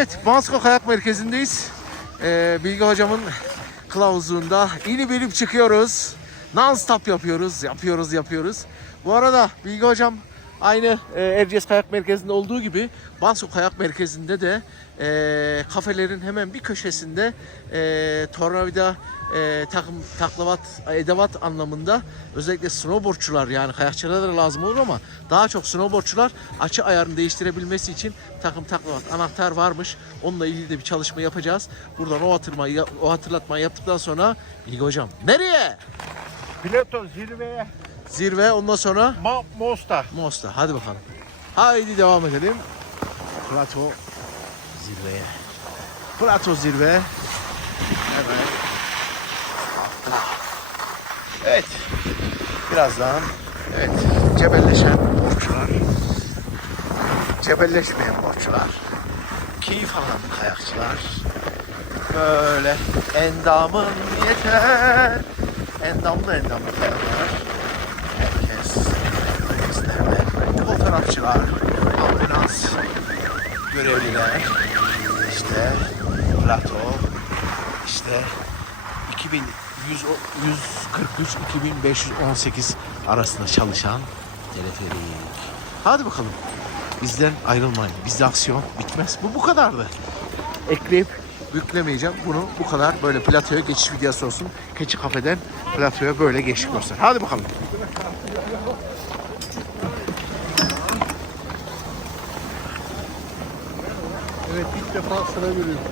Evet, Bansko Kayak Merkezi'ndeyiz. Ee, Bilge Hocam'ın kılavuzluğunda inip inip çıkıyoruz. Non-stop yapıyoruz, yapıyoruz, yapıyoruz. Bu arada Bilge Hocam aynı e, Erciyes Kayak Merkezi'nde olduğu gibi Bansko Kayak Merkezi'nde de e, kafelerin hemen bir köşesinde e, tornavida e, takım taklavat edevat anlamında özellikle snowboardçular yani kayakçılara da lazım olur ama daha çok snowboardçular açı ayarını değiştirebilmesi için takım taklavat anahtar varmış. Onunla ilgili de bir çalışma yapacağız. Buradan o hatırmayı o hatırlatmayı yaptıktan sonra Bilge hocam nereye? Plato zirveye Zirve ondan sonra Ma Mosta. Mosta. Hadi bakalım. Haydi devam edelim. Plato zirveye. Plato zirve. Evet. Evet. Birazdan evet cebelleşen borçlar. Cebelleşmeyen borçlar. Keyif alan kayakçılar. Böyle endamın yeter. Endamlı endamlı kayaklar. Görevliler, işte plato, işte 2143-2518 arasında çalışan teleferik. Hadi bakalım. Bizden ayrılmayın. Bizde aksiyon bitmez. Bu bu kadardı. Ekleyip yüklemeyeceğim. Bunu bu kadar böyle platoya geçiş videosu olsun. Keçi kafeden platoya böyle geçiş göster. Hadi bakalım. Evet ilk defa sıra veriyorum.